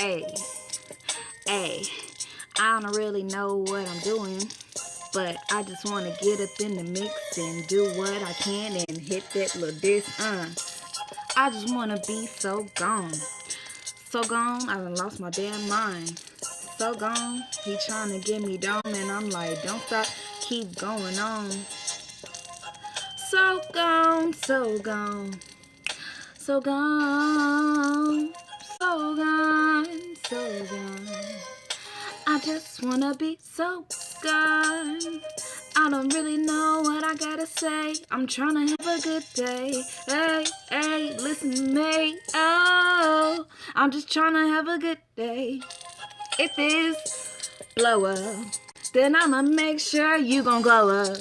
Hey, hey, I don't really know what I'm doing, but I just want to get up in the mix and do what I can and hit that little diss. I just want to be so gone. So gone, I done lost my damn mind. So gone, he trying to get me down, and I'm like, don't stop, keep going on. So gone, so gone, so gone, so gone, so gone. I just wanna be so gone. I don't really know what I gotta say. I'm trying to have a good day. Hey, hey, listen to me. Oh, I'm just trying to have a good day. If this blow up, then I'ma make sure you gon' glow up.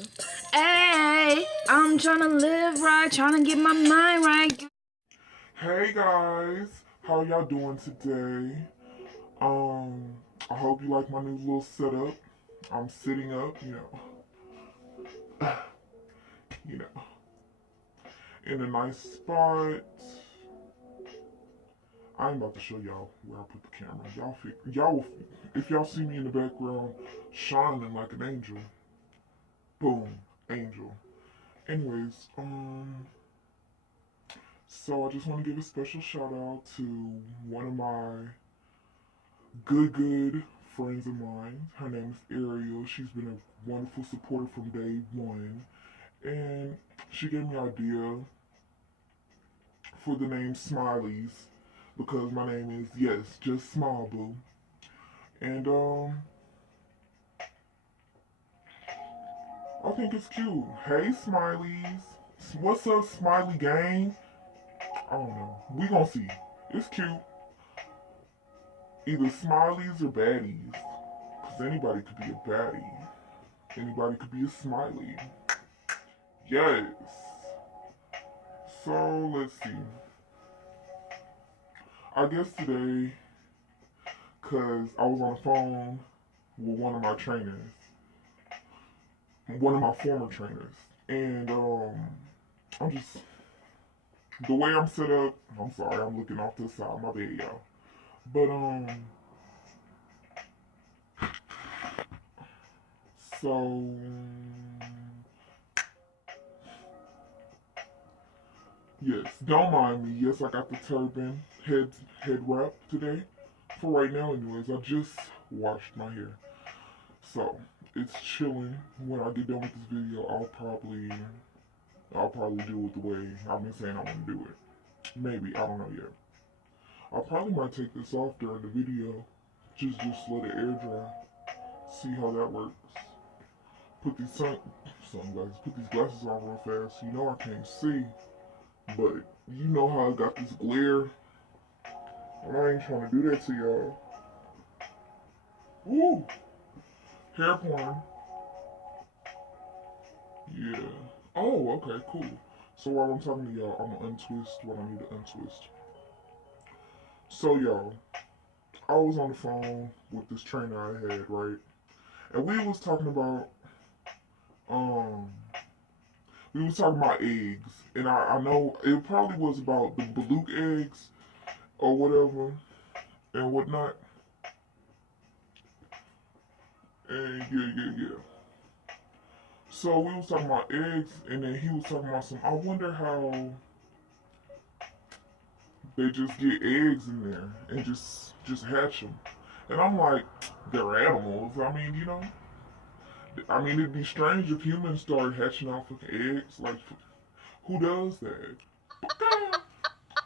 Hey, I'm trying to live right, trying to get my mind right. Hey guys, how y'all doing today? I hope you like my new little setup. I'm sitting up, you know, in a nice spot. I'm about to show y'all where I put the camera. If y'all see me in the background shining like an angel, boom, angel. Anyways, so I just want to give a special shout out to one of my good friends of mine. Her name is Ariel. She's been a wonderful supporter from day one. And she gave me an idea for the name SMILIE'S because my name is, yes, just Smile Boo. And I think it's cute. Hey Smileys. What's up, Smiley Gang? I don't know. We gonna see. It's cute. Either Smileys or Baddies. Because anybody could be a baddie. Anybody could be a smiley. Yes. So let's see. I guess today, cause I was on the phone with one of my trainers, one of my former trainers, and I'm just the way I'm set up. I'm sorry, I'm looking off to the side. My bad, y'all. But so yes, don't mind me. Yes, I got the turban head wrap today. For right now, anyways, I just washed my hair. So it's chilling. When I get done with this video, I'll probably do it the way I've been saying I want to do it. Maybe, I don't know yet. I probably might take this off during the video. Just let it air dry. See how that works. Put these sunglasses, put these glasses on real fast. You know I can't see, but you know how I got this glare. And I ain't trying to do that to y'all. Woo! Hair porn. Yeah. Oh, okay, cool. So while I'm talking to y'all, I'm gonna untwist what I need to untwist. So y'all, I was on the phone with this trainer I had, right? And um we was talking about eggs. And I know it probably was about the balut eggs or whatever and whatnot. And yeah. So we was talking about eggs and then he was talking about some I wonder how they just get eggs in there and just hatch them. And I'm like, they're animals. I mean, it'd be strange if humans started hatching off of eggs. Like, who does that?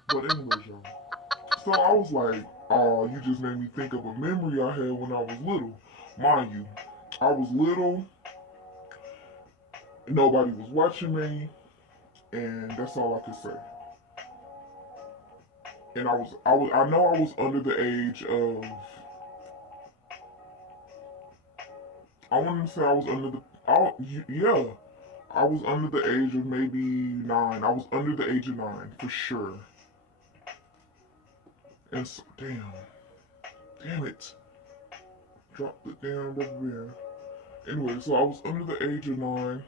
But anyways, y'all. So I was like, oh, you just made me think of a memory I had when I was little. Mind you, I was little, nobody was watching me, and that's all I could say. And I know I was under the age of, I wanted to say I was under the, yeah, I was under the age of maybe 9. I was under the age of 9 for sure. And so, damn it, dropped the damn rubber band. Anyway, so I was under the age of 9,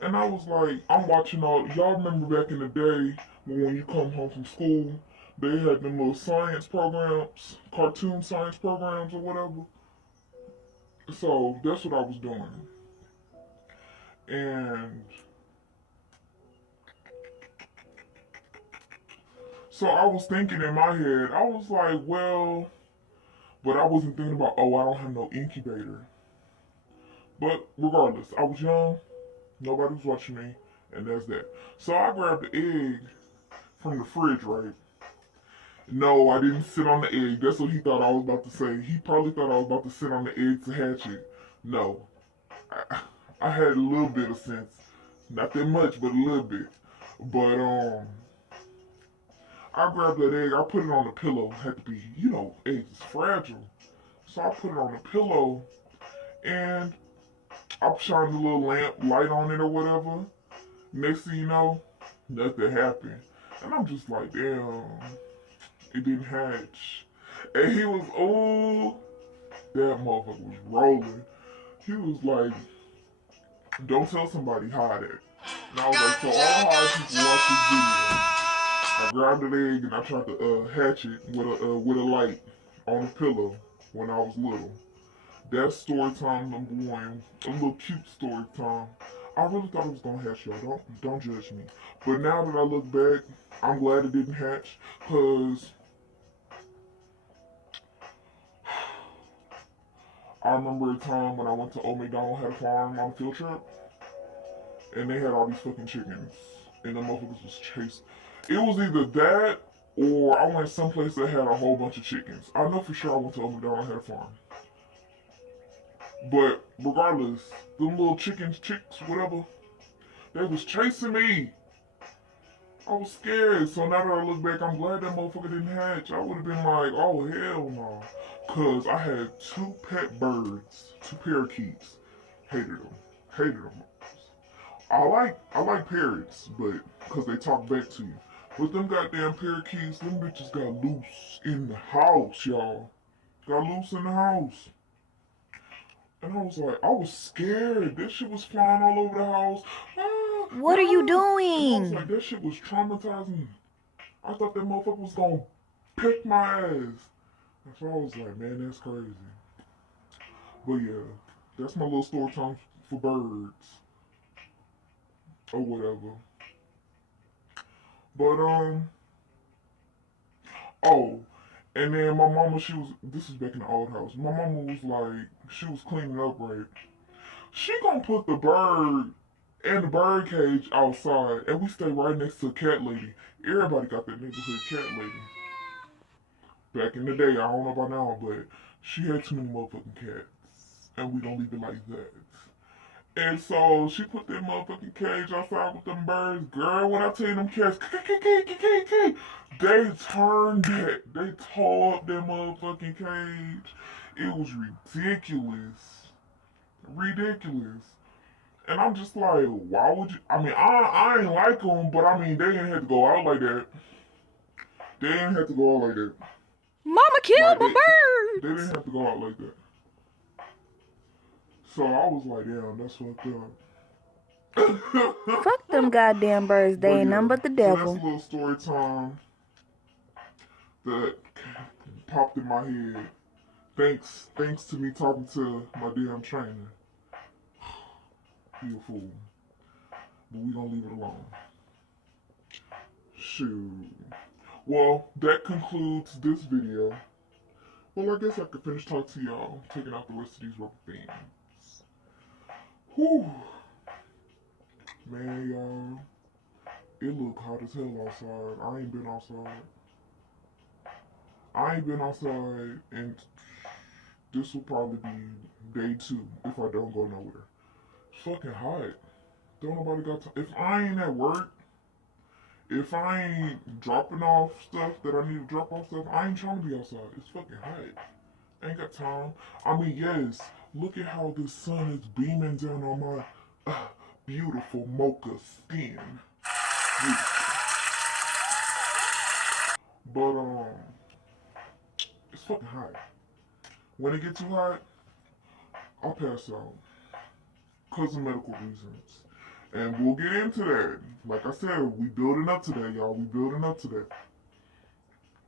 and I was like, I'm watching all. Y'all remember back in the day when you come home from school, They had them little science programs, cartoon science programs or whatever. So that's what I was doing. And so I was thinking in my head, I was like, well, but I wasn't thinking about, oh, I don't have no incubator. But regardless, I was young, nobody was watching me, and that's that. So I grabbed the egg from the fridge, right? No, I didn't sit on the egg. That's what he thought I was about to say. He probably thought I was about to sit on the egg to hatch it. No. I had a little bit of sense. Not that much, but a little bit. But I grabbed that egg, I put it on the pillow. Had to be, eggs is fragile. So I put it on the pillow and I shined a little lamp light on it or whatever. Next thing you know, nothing happened. And I'm just like, damn, it didn't hatch. And he was, oh, that motherfucker was rolling. He was like, don't tell somebody hide it. And I was like, so all the high people watch this video. I grabbed an egg and I tried to hatch it with a light on the pillow when I was little. That's story time number one. A little cute story time. I really thought it was gonna hatch, y'all. Don't judge me. But now that I look back, I'm glad it didn't hatch, cause I remember a time when I went to Old McDonald, had a farm on a field trip, and they had all these fucking chickens, and the motherfuckers was chasing. It was either that or I went someplace that had a whole bunch of chickens. I know for sure I went to Old McDonald, had a farm. But regardless, them little chickens, chicks, whatever, they was chasing me. I was scared. So now that I look back, I'm glad that motherfucker didn't hatch. I would have been like, oh hell no. Cause I had two pet birds, two parakeets. Hated them. Hated them. I like parrots, but cause they talk back to you. But them goddamn parakeets, them bitches got loose in the house, y'all. Got loose in the house. And I was like, I was scared. That shit was flying all over the house. What are you And I was doing? like, that shit was traumatizing. I thought that motherfucker was gonna pick my ass. And so I was like, man, that's crazy. But yeah, that's my little story time for birds. Or whatever. But, oh, and then my mama, this is back in the old house. My mama was like, she was cleaning up, right? She gonna put the bird and the bird cage outside, and we stay right next to a cat lady. Everybody got that neighborhood cat lady. Back in the day, I don't know about now, but she had too many motherfucking cats, and we don't leave it like that. And so she put that motherfucking cage outside with them birds. Girl, when I tell you them cats, they turned that. They tore up that motherfucking cage. It was ridiculous. Ridiculous. And I'm just like, why would you? I mean, I ain't like them, but I mean, they didn't have to go out like that. They didn't have to go out like that. Mama killed Like, my they birds. didn't have to go out like that. So I was like, damn, that's fucked up. Fuck them goddamn birds. They ain't nothing but the So devil. that's a little story time that popped in my head. Thanks to me talking to my damn trainer. He a fool. But we gonna leave it alone. Shoot. Well, that concludes this video. Well, I guess I could finish talking to y'all, taking out the rest of these rubber bands. Whew. Man, y'all. It look hot as hell outside. I ain't been outside. And this will probably be day 2 if I don't go nowhere. It's fucking hot. Don't nobody got time. If I ain't at work, if I ain't dropping off stuff that I need to drop off stuff, I ain't trying to be outside. It's fucking hot. I ain't got time. I mean, yes, look at how the sun is beaming down on my beautiful mocha skin. Beautiful. But, it's fucking hot. When it gets too hot, I'll pass out. Because of medical reasons. And we'll get into that. Like I said, we building up to that, y'all. We building up to that.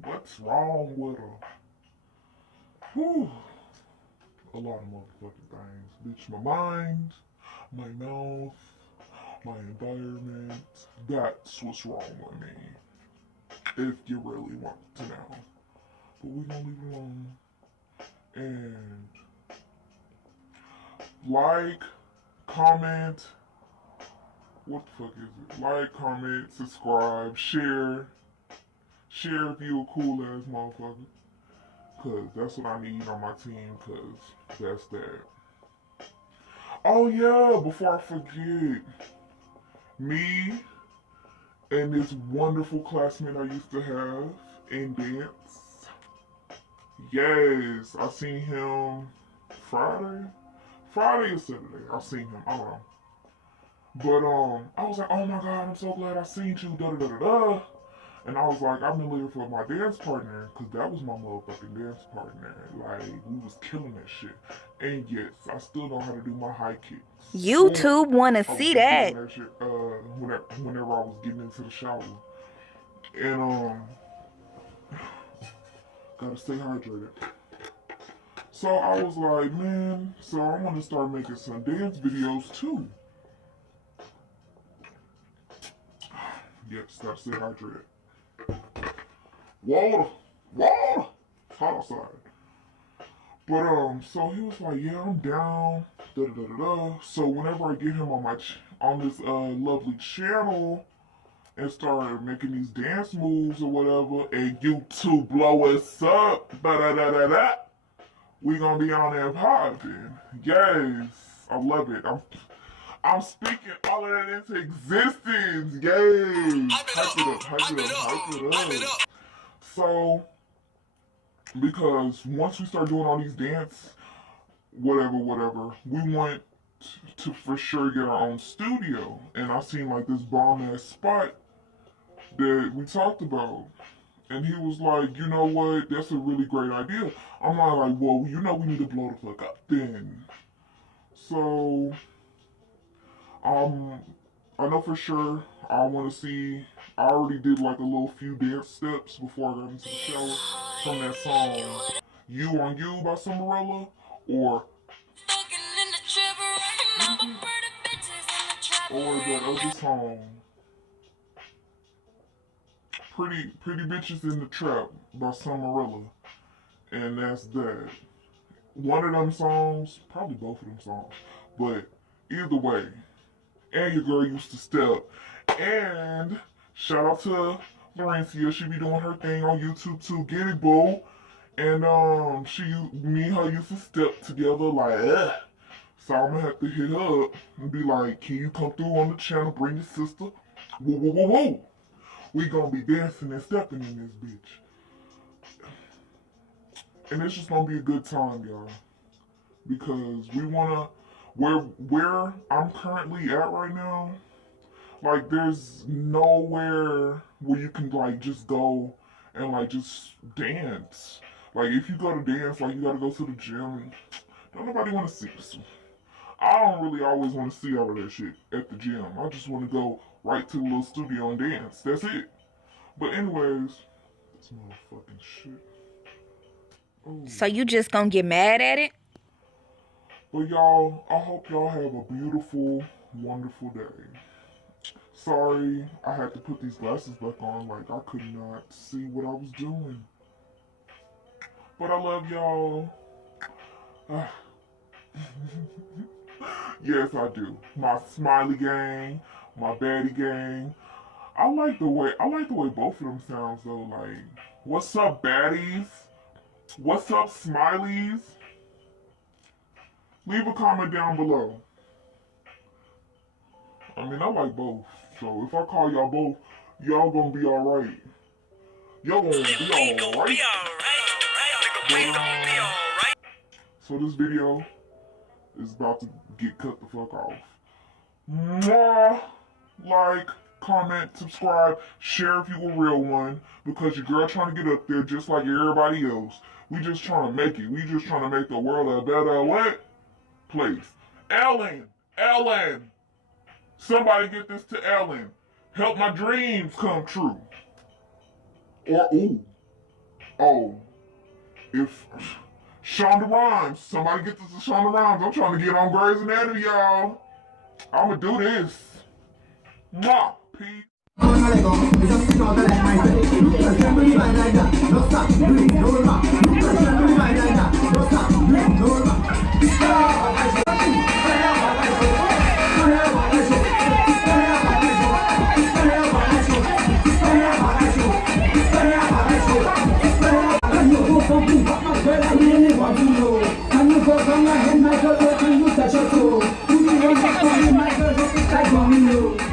What's wrong with her? Whew. A lot of motherfucking things. Bitch, my mind, my mouth, my environment. That's what's wrong with me. If you really want to know. But we gonna leave it alone. And like, comment. What the fuck is it? Like, comment, subscribe, share. Share if you a cool ass motherfucker. Cause that's what I need on my team, cause that's that. Oh yeah, before I forget, me and this wonderful classmate I used to have in dance. Yes, I seen him Friday. Friday or Saturday. I seen him. I don't know. But I was like, oh my god, I'm so glad I seen you. Da da da da da. And I was like, I've been looking for my dance partner, because that was my motherfucking dance partner. Like, we was killing that shit. And yes, I still know how to do my high kicks. YouTube wanna see that. That shit, whenever I was getting into the shower. And, gotta stay hydrated. So I was like, man, so I want to start making some dance videos too. Yes, gotta stay hydrated. Water! Water! It's hot outside. But, so he was like, yeah, I'm down. Da da da da da. So whenever I get him on on this, lovely channel and start making these dance moves or whatever, and YouTube blow us up, da da da da da, we gonna be on there popping. Yes, I love it. I'm speaking all of that into existence. Yay! Hype it up, hype it up, hype it up. So, because once we start doing all these dance, whatever, we want to for sure get our own studio. And I seen like this bomb ass spot that we talked about. And he was like, you know what, that's a really great idea. I'm like, well, you know we need to blow the fuck up then. So, I know for sure I want to see. I already did like a little few dance steps before I got into the shower from that song "You on You" by Cinderella, or that other song "Pretty Bitches in the Trap" by Cinderella, and that's that. One of them songs, probably both of them songs, but either way. And your girl used to step. And shout out to Florencia. She be doing her thing on YouTube too. Get it, boo. And me and her used to step together like, ugh. So I'm gonna have to hit her up and be like, can you come through on the channel, bring your sister? Whoa, whoa, whoa, whoa. We gonna be dancing and stepping in this bitch. And it's just gonna be a good time, y'all. Because we wanna, where I'm currently at right now, like there's nowhere where you can like just go and like just dance. Like if you go to dance, like you gotta go to the gym. Don't nobody want to see this. I don't really always want to see all of that shit at the gym. I just want to go right to the little studio and dance. That's it. But anyways, this motherfucking shit. Oh. So you just gonna get mad at it? But y'all, I hope y'all have a beautiful, wonderful day. Sorry, I had to put these glasses back on, like I could not see what I was doing. But I love y'all. Yes, I do. My Smiley gang, my Baddie gang. I like the way both of them sounds though. Like, what's up, baddies? What's up, Smileys? Leave a comment down below. I mean, I like both. So if I call y'all both, y'all gonna be alright. Y'all gonna be alright. So this video is about to get cut the fuck off. Mwah! Like, comment, subscribe, share if you a real one. Because your girl trying to get up there just like everybody else. We just trying to make it. We just trying to make the world a better what? Place. Ellen! Somebody get this to Ellen. Help my dreams come true. Or, ooh, Oh, if Shonda Rhimes, somebody get this to Shonda Rhimes. I'm trying to get on Grey's Anatomy, y'all. I'ma do this. Mwah, peace. Can you touch your toe? You want to call me my girl, just like mommy,